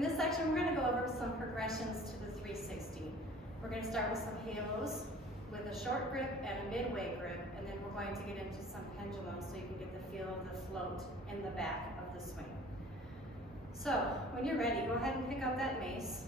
In this section, we're going to go over some progressions to the 360. We're going to start with some halos with a short grip and a midway grip, and then we're going to get into some pendulums so you can get the feel of the float in the back of the swing. So, when you're ready, go ahead and pick up that mace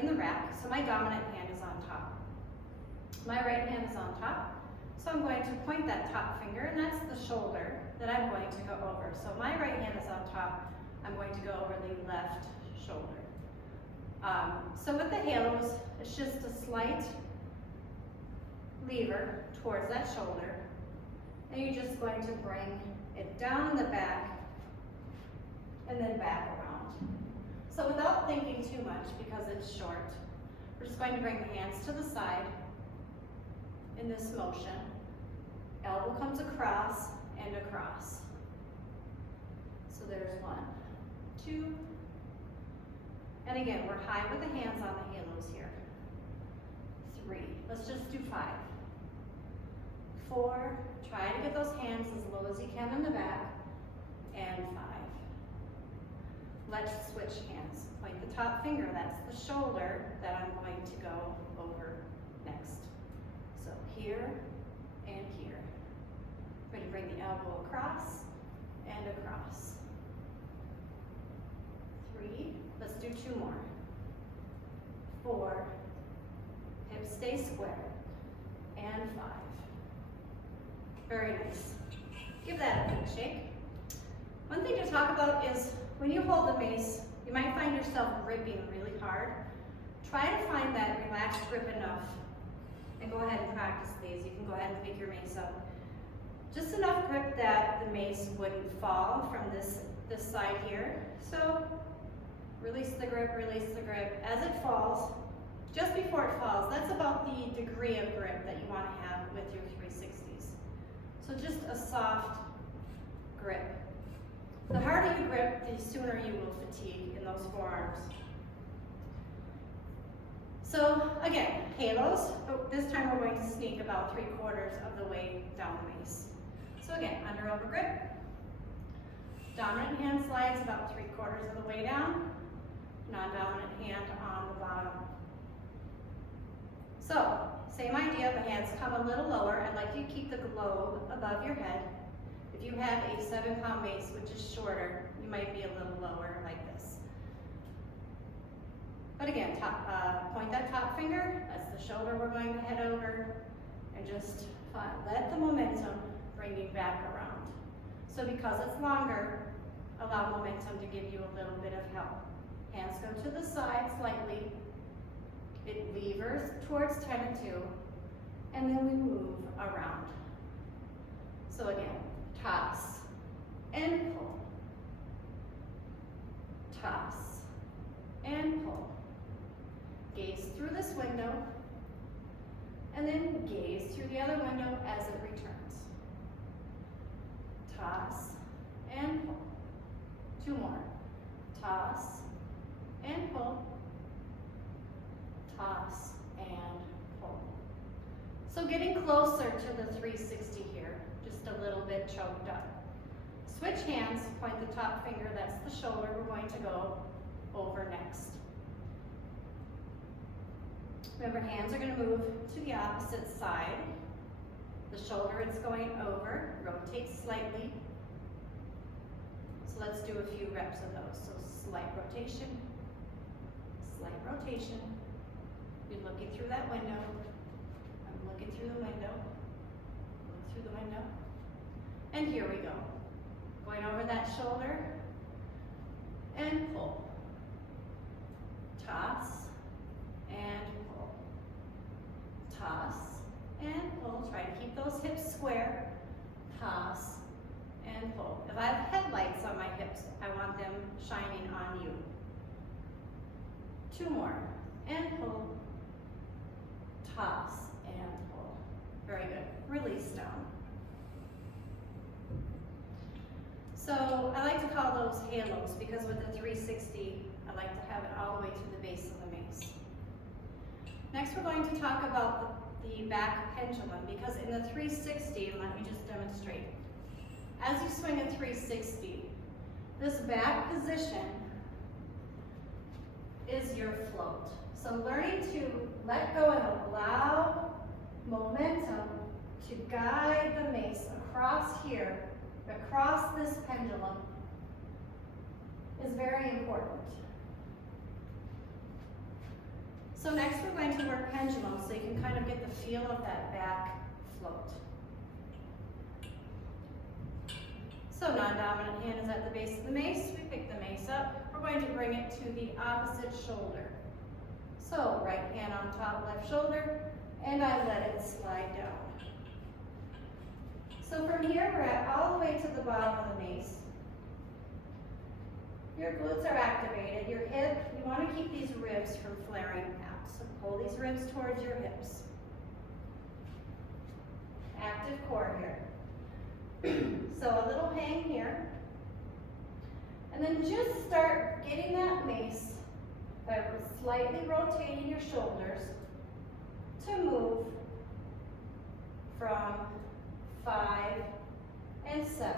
in the rack. So my dominant hand is on top. My right hand is on top. So I'm going to point that top finger, and that's the shoulder that I'm going to go over. So my right hand is on top. I'm going to go over the left shoulder. So with the halos, it's just a slight lever towards that shoulder, and you're just going to bring it down the back and then back around. So without thinking too much, because it's short, we're just going to bring the hands to the side in this motion. Elbow comes across and across. So there's 1, 2, and again, we're high with the hands on the halos here. 3, let's just do 5. 4, try to get those hands as low as you can in the back, and 5. Let's switch hands. Point the top finger, that's the shoulder that I'm going to go over next. So here and here. I'm going to bring the elbow across and across. 3, let's do 2 more. 4, hips stay square, and 5. Very nice. Give that a quick shake. One thing to talk about is when you hold the mace, you might find yourself gripping really hard. Try to find that relaxed grip enough, and go ahead and practice these. You can go ahead and pick your mace up. Just enough grip that the mace wouldn't fall from this side here. So release the grip, as it falls. Just before it falls, that's about the degree of grip that you want to have with your 360s. So just a soft grip. The harder you grip, the sooner you will fatigue in those forearms. So again, halos, but this time we're going to sneak about 3/4 of the way down the mace. So again, under over grip. Dominant hand slides about 3/4 of the way down. Non-dominant hand on the bottom. So, same idea, the hands come a little lower. I'd like you to keep the globe above your head. If you have a 7-pound mace, which is shorter, you might be a little lower like this. But again, point that top finger, that's the shoulder we're going to head over, and just let the momentum bring you back around. So because it's longer, allow momentum to give you a little bit of help. Hands go to the side slightly. It levers towards 10 and 2, and then we move around. So again, toss and pull. Toss and pull. Gaze through this window, and then gaze through the other window as it returns. Toss and pull. 2 more. Toss and pull. Toss and pull. So getting closer to the 360 here, just a little bit choked up. Switch hands, point the top finger, that's the shoulder we're going to go over next. Remember, hands are going to move to the opposite side. The shoulder it's going over, rotate slightly. So let's do a few reps of those. So slight rotation, You're looking through that window. I'm looking through the window. Look through the window. And here we go. Going over that shoulder and pull. Toss and pull. Toss and pull. Try to keep those hips square. Toss and pull. If I have headlights on my hips, I want them shining on you. 2 more. And pull. Toss and pull. Very good. Release down. So I like to call those halos because with the 360, I like to have it all the way to the base of the mace. Next, we're going to talk about the back pendulum because in the 360, and let me just demonstrate. as you swing a 360, this back position is your float. So learning to let go and allow momentum to guide the mace across here, across this pendulum, is very important. So next we're going to work pendulum so you can kind of get the feel of that back float. So non-dominant hand is at the base of the mace. We pick the mace up. We're going to bring it to the opposite shoulder. So right hand on top, left shoulder, and I let it slide down. So from here, we're at all the way to the bottom of the mace. Your glutes are activated. Your hip, you want to keep these ribs from flaring out. So pull these ribs towards your hips. Active core here. So a little hang here. And then just start getting that mace by slightly rotating your shoulders to move from 5 and 7.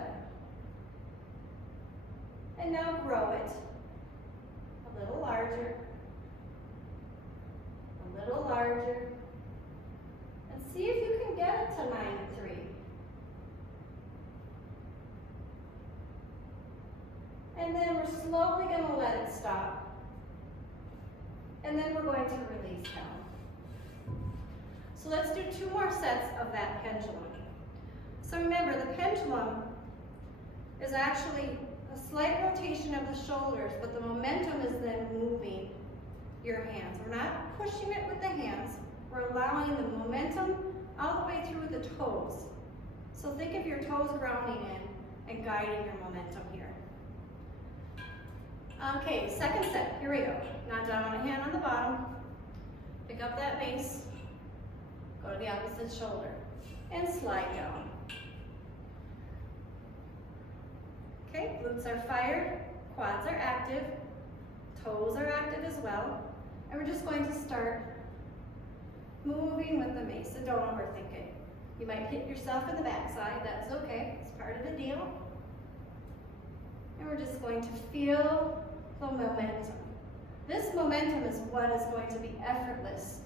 And now grow it a little larger, and see if you can get it to 9 and 3. And then we're slowly going to let it stop. And then we're going to release down. So let's do 2 more sets of that pendulum. So remember, the pendulum is actually a slight rotation of the shoulders, but the momentum is then moving your hands. We're not pushing it with the hands. We're allowing the momentum all the way through the toes. So think of your toes grounding in and guiding your momentum here. Okay, second set, here we go. Non-dominant hand on the bottom. Pick up that mace. Go to the opposite shoulder and slide down. Okay, glutes are fired, quads are active, toes are active as well. And we're just going to start moving with the mace, so don't overthink it. You might hit yourself in the backside, that's okay, it's part of the deal. And we're just going to feel the momentum. This momentum is what is going to be effortless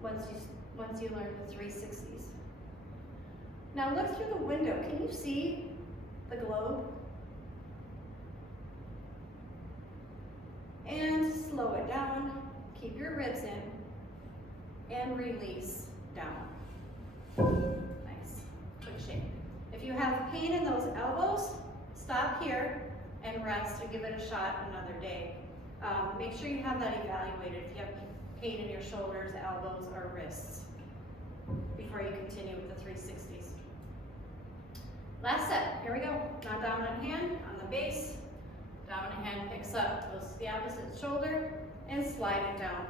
once you learn the 360s. Now look through the window, can you see the globe? And slow it down, keep your ribs in, and release down. Nice, quick shake. If you have pain in those elbows, stop here and rest and give it a shot another day. Make sure you have that evaluated if you have pain in your shoulders, elbows, or wrists before you continue with the 360s. Last set, here we go. Non-dominant hand on the base. Dominant hand picks up, goes to the opposite shoulder, and slide it down.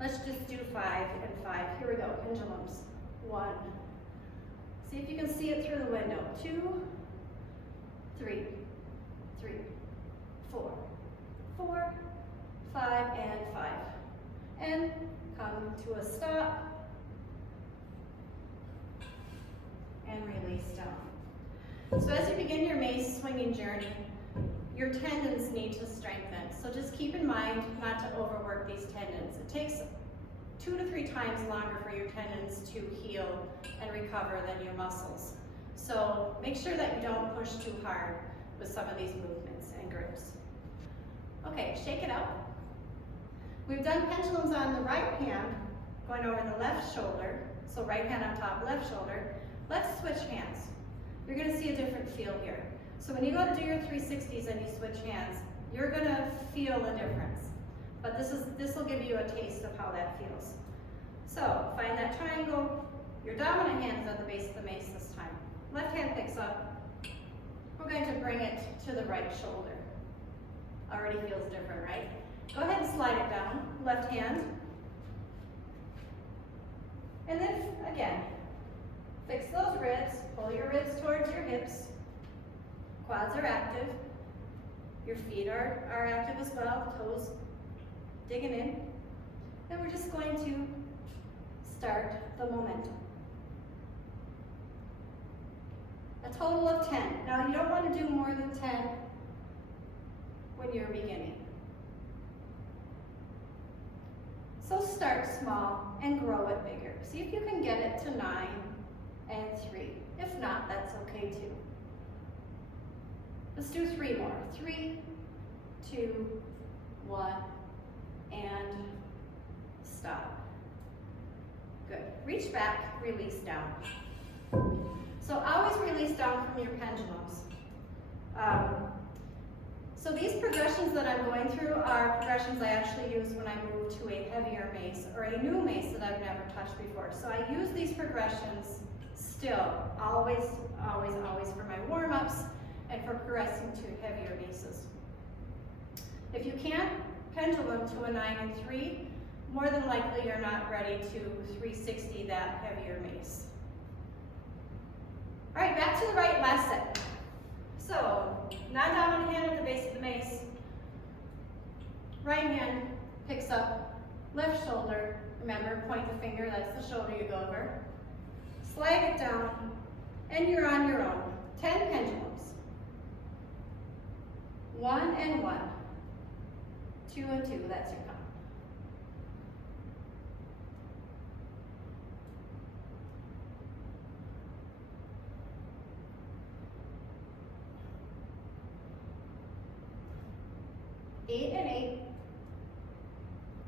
Let's just do 5 and 5. Here we go, pendulums. 1. See if you can see it through the window. 2, 3, 3, 4, 4, 5, and 5. And come to a stop, and release down. So as you begin your mace swinging journey, your tendons need to strengthen. So just keep in mind not to overwork these tendons. It takes 2 to 3 times longer for your tendons to heal and recover than your muscles. So make sure that you don't push too hard with some of these movements and grips. Okay, shake it out. We've done pendulums on the right hand, going over the left shoulder. So right hand on top, left shoulder. Let's switch hands. You're gonna see a different feel here. So when you go to do your 360s and you switch hands, you're gonna feel the difference. But this will give you a taste of how that feels. So find that triangle. Your dominant hand is at the base of the mace this time. Left hand picks up. We're going to bring it to the right shoulder. Already feels different, right? Go ahead and slide it down, left hand. And then again, fix those ribs, pull your ribs towards your hips. Quads are active. Your feet are active as well, toes digging in. And we're just going to start the momentum. A a total of 10. Now you don't want to do more than 10 when you're beginning. So start small and grow it bigger. See if you can get it to 9 and 3. If not, that's okay too. Let's do 3 more. 3, 2, 1, and stop. Good. Reach back, release down. So always release down from your pendulums. So these progressions that I'm going through are progressions I actually use when I move to a heavier mace or a new mace that I've never touched before. So I use these progressions still, always, always, always for my warm-ups and for progressing to heavier maces. If you can't pendulum to a 9 and 3, more than likely you're not ready to 360 that heavier mace. All right, back to the right, last set. So, non-dominant hand at the base of the mace. Right hand picks up left shoulder. Remember, point the finger, that's the shoulder you go over. Slide it down, and you're on your own. 10 pendulums. 1 and 1. 2 and 2, that's your count. Eight and 8,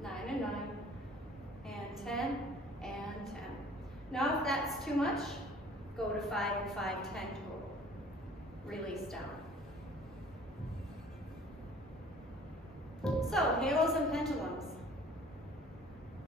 9 and 9, and 10 and 10. Now if that's too much, go to 5 and 5, 10 total. Release down. So, halos and pendulums.